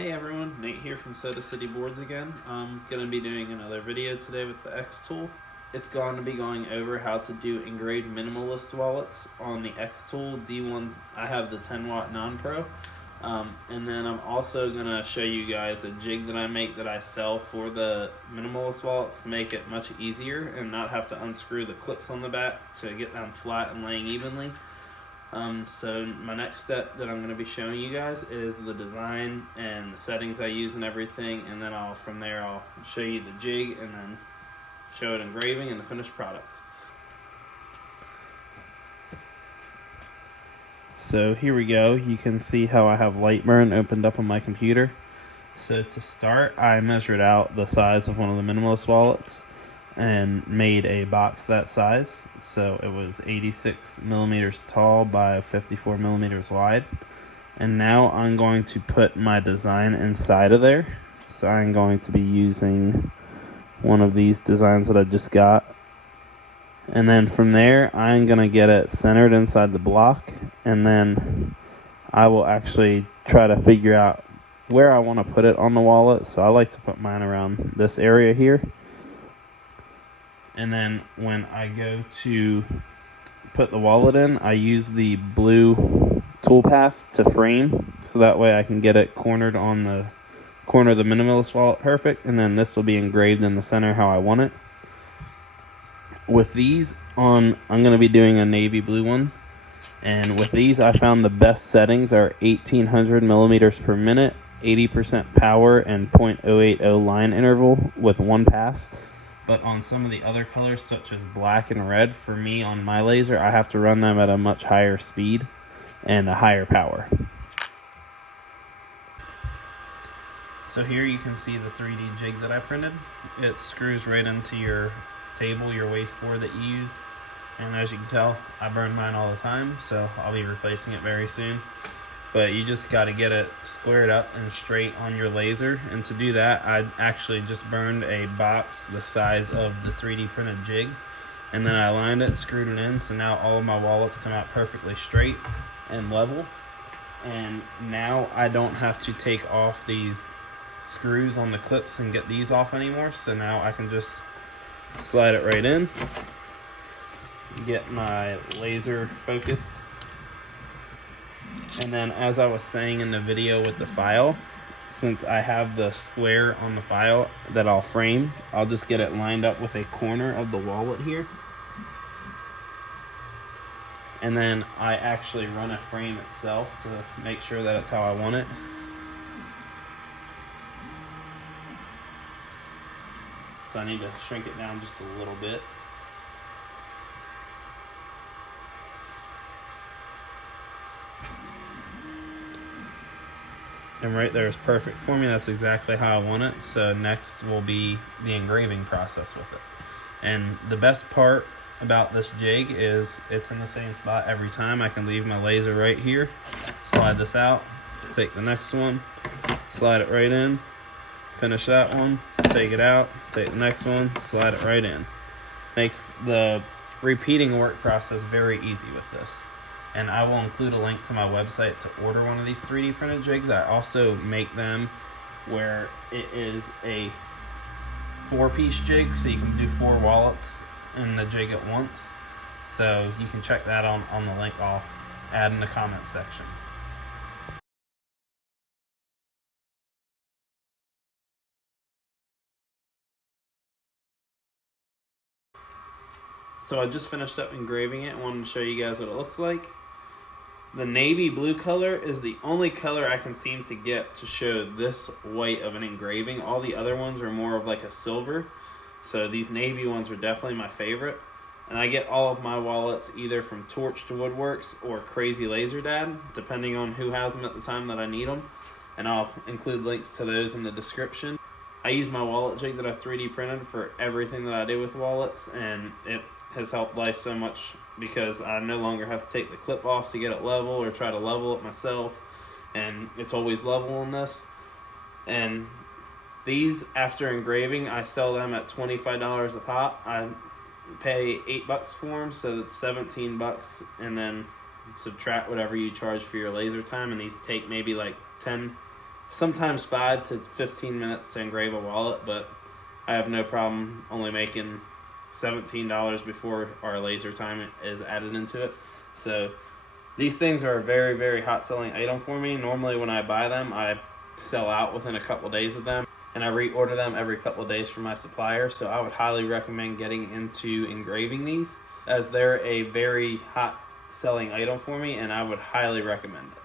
Hey everyone, Nate here from Soda City Boards again. I'm going to be doing another video today with the xTool. It's going to be going over how to do engraved minimalist wallets on the xTool D1. I have the 10 watt non-pro. And then I'm also going to show you guys a jig that I make that I sell for the minimalist wallets to make it much easier and not have to unscrew the clips on the back to get them flat and laying evenly. So my next step that I'm going to be showing you guys is the design and the settings I use and everything, and then from there I'll show you the jig and then show it engraving and the finished product. So here we go. You can see how I have lightburn opened up on my computer. So to start, I measured out the size of one of the minimalist wallets and made a box that size. So it was 86 millimeters tall by 54 millimeters wide. And now I'm going to put my design inside of there. So I'm going to be using one of these designs that I just got. And then from there, I'm going to get it centered inside the block. And then I will actually try to figure out where I want to put it on the wallet. So I like to put mine around this area here. And then when I go to put the wallet in, I use the blue toolpath to frame, so that way I can get it cornered on the corner of the minimalist wallet perfect, and then this will be engraved in the center how I want it. With these on, I'm going to be doing a navy blue one, and with these I found the best settings are 1800 millimeters per minute, 80% power, and 0.080 line interval with one pass. But on some of the other colors, such as black and red, for me on my laser, I have to run them at a much higher speed and a higher power. So here you can see the 3D jig that I printed. It screws right into your table, your wasteboard that you use. And as you can tell, I burn mine all the time, so I'll be replacing it very soon. But you just got to get it squared up and straight on your laser. And to do that, I actually just burned a box the size of the 3D printed jig. And then I aligned it, screwed it in, so now all of my wallets come out perfectly straight and level. And now I don't have to take off these screws on the clips and get these off anymore. So now I can just slide it right in, get my laser focused. And then, as I was saying in the video with the file, since I have the square on the file that I'll frame, I'll just get it lined up with a corner of the wallet here. And then I actually run a frame itself to make sure that it's how I want it. So I need to shrink it down just a little bit. And right there is perfect for me. That's exactly how I want it. So next will be the engraving process with it. And the best part about this jig is it's in the same spot every time. I can leave my laser right here, slide this out, take the next one, slide it right in, finish that one, take it out, take the next one, slide it right in. Makes the repeating work process very easy with this. And I will include a link to my website to order one of these 3D printed jigs. I also make them where it is a 4-piece jig, so you can do 4 wallets in the jig at once. So you can check that on the link I'll add in the comment section. So I just finished up engraving it. I wanted to show you guys what it looks like. The navy blue color is the only color I can seem to get to show this white of an engraving. All the other ones are more of like a silver. So these navy ones are definitely my favorite. And I get all of my wallets either from Torched Woodworks or Crazy Laser Dad, depending on who has them at the time that I need them. And I'll include links to those in the description. I use my wallet jig that I've 3D printed for everything that I do with wallets, and it has helped life so much because I no longer have to take the clip off to get it level or try to level it myself, and it's always level on this. And these, after engraving, I sell them at $25 a pop. I pay $8 for them, so that's $17, and then subtract whatever you charge for your laser time, and these take maybe like 10 sometimes 5 to 15 minutes to engrave a wallet, but I have no problem only making $17 before our laser time is added into it. So these things are a very, very hot selling item for me. Normally when I buy them, I sell out within a couple days of them, and I reorder them every couple of days from my supplier. So I would highly recommend getting into engraving these, as they're a very hot selling item for me, and I would highly recommend it.